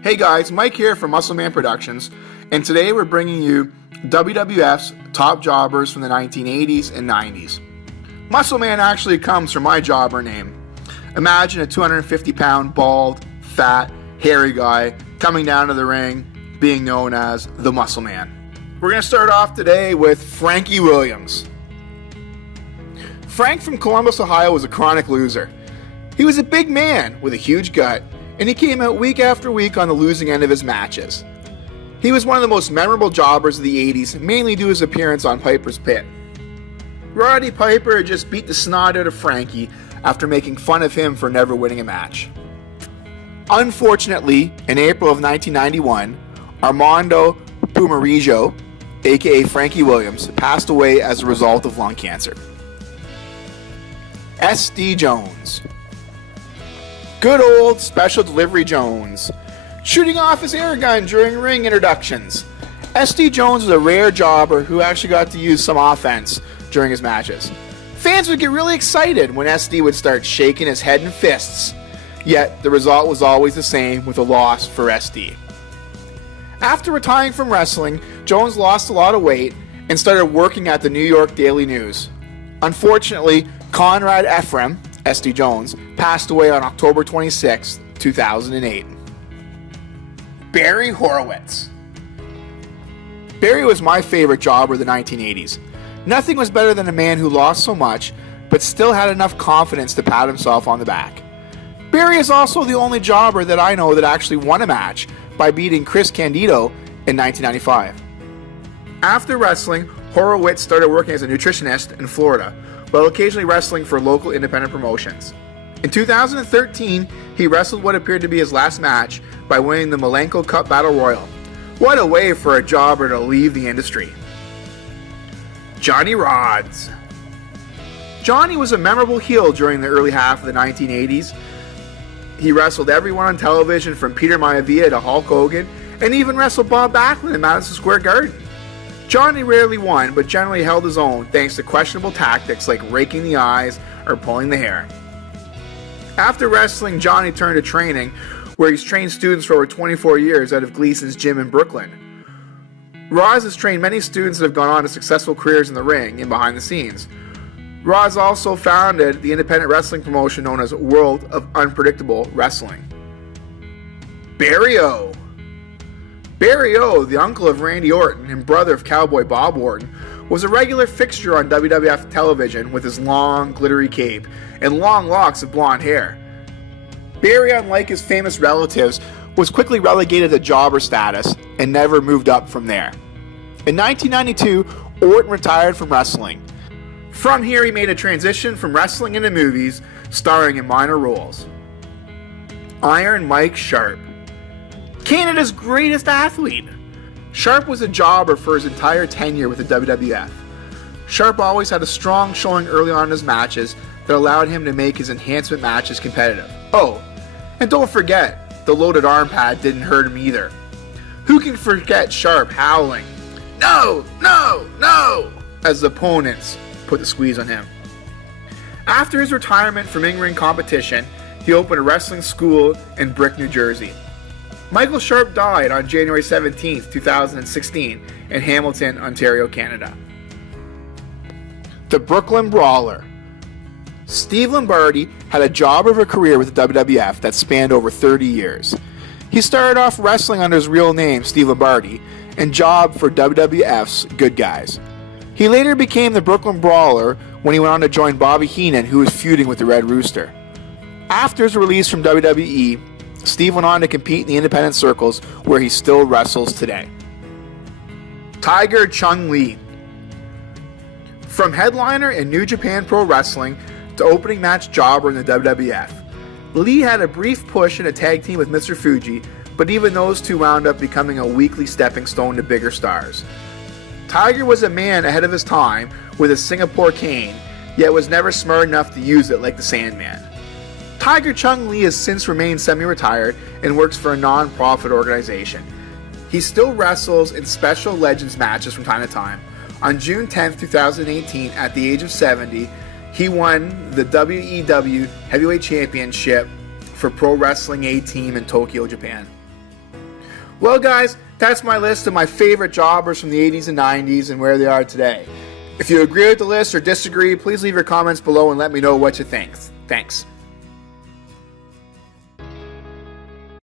Hey guys, Mike here from Muscleman Productions, and today we're bringing you WWF's top jobbers from the 1980s and 90s. Muscleman actually comes from my jobber name. Imagine a 250-pound, bald, fat, hairy guy coming down to the ring, being known as the Muscleman. We're going to start off today with Frankie Williams. Frank from Columbus, Ohio was a chronic loser. He was a big man with a huge gut, and he came out week after week on the losing end of his matches. He was one of the most memorable jobbers of the 80s, mainly due to his appearance on Piper's Pit. Roddy Piper just beat the snot out of Frankie after making fun of him for never winning a match. Unfortunately, in April of 1991, Armando Pumarejo, aka Frankie Williams, passed away as a result of lung cancer. S.D. Jones. Good old Special Delivery Jones, shooting off his air gun during ring introductions. S.D. Jones was a rare jobber who actually got to use some offense during his matches. Fans would get really excited when S.D. would start shaking his head in fists, yet the result was always the same with a loss for S.D. After retiring from wrestling, Jones lost a lot of weight and started working at the New York Daily News. Unfortunately, Conrad Ephraim, S.D. Jones, passed away on October 26, 2008. Barry Horowitz. Barry was my favorite jobber of the 1980s. Nothing was better than a man who lost so much, but still had enough confidence to pat himself on the back. Barry is also the only jobber that I know that actually won a match by beating Chris Candido in 1995. After wrestling, Horowitz started working as a nutritionist in Florida, while occasionally wrestling for local independent promotions. In 2013, he wrestled what appeared to be his last match by winning the Malenko Cup Battle Royal. What a way for a jobber to leave the industry. Johnny Rodz. Johnny was a memorable heel during the early half of the 1980s. He wrestled everyone on television from Peter Maivia to Hulk Hogan, and even wrestled Bob Backlund in Madison Square Garden. Johnny rarely won, but generally held his own thanks to questionable tactics like raking the eyes or pulling the hair. After wrestling, Johnny turned to training, where he's trained students for over 24 years out of Gleason's gym in Brooklyn. Rodz has trained many students that have gone on to successful careers in the ring and behind the scenes. Rodz also founded the independent wrestling promotion known as World of Unpredictable Wrestling. Barry O. Barry O, the uncle of Randy Orton and brother of Cowboy Bob Orton, was a regular fixture on WWF television with his long, glittery cape and long locks of blonde hair. Barry, unlike his famous relatives, was quickly relegated to jobber status and never moved up from there. In 1992, Orton retired from wrestling. From here, he made a transition from wrestling into movies, starring in minor roles. Iron Mike Sharpe. Canada's greatest athlete. Sharpe was a jobber for his entire tenure with the WWF. Sharpe always had a strong showing early on in his matches that allowed him to make his enhancement matches competitive. Oh, and don't forget, the loaded arm pad didn't hurt him either. Who can forget Sharpe howling, "No, no, no," as the opponents put the squeeze on him. After his retirement from in-ring competition, he opened a wrestling school in Brick, New Jersey. Michael Sharpe died on January 17, 2016 in Hamilton, Ontario, Canada. The Brooklyn Brawler. Steve Lombardi had a job of a career with the WWF that spanned over 30 years. He started off wrestling under his real name, Steve Lombardi, and jobbed for WWF's Good Guys. He later became the Brooklyn Brawler when he went on to join Bobby Heenan, who was feuding with the Red Rooster. After his release from WWE, Steve went on to compete in the independent circles, where he still wrestles today. Tiger Chung Lee. From headliner in New Japan Pro Wrestling to opening match jobber in the WWF, Lee had a brief push in a tag team with Mr. Fuji, but even those two wound up becoming a weekly stepping stone to bigger stars. Tiger was a man ahead of his time with a Singapore cane, yet was never smart enough to use it like the Sandman. Tiger Chung Lee has since remained semi-retired and works for a non-profit organization. He still wrestles in Special Legends matches from time to time. On June 10, 2018, at the age of 70, he won the WEW Heavyweight Championship for Pro Wrestling A-Team in Tokyo, Japan. Well guys, that's my list of my favorite jobbers from the 80s and 90s and where they are today. If you agree with the list or disagree, please leave your comments below and let me know what you think. Thanks.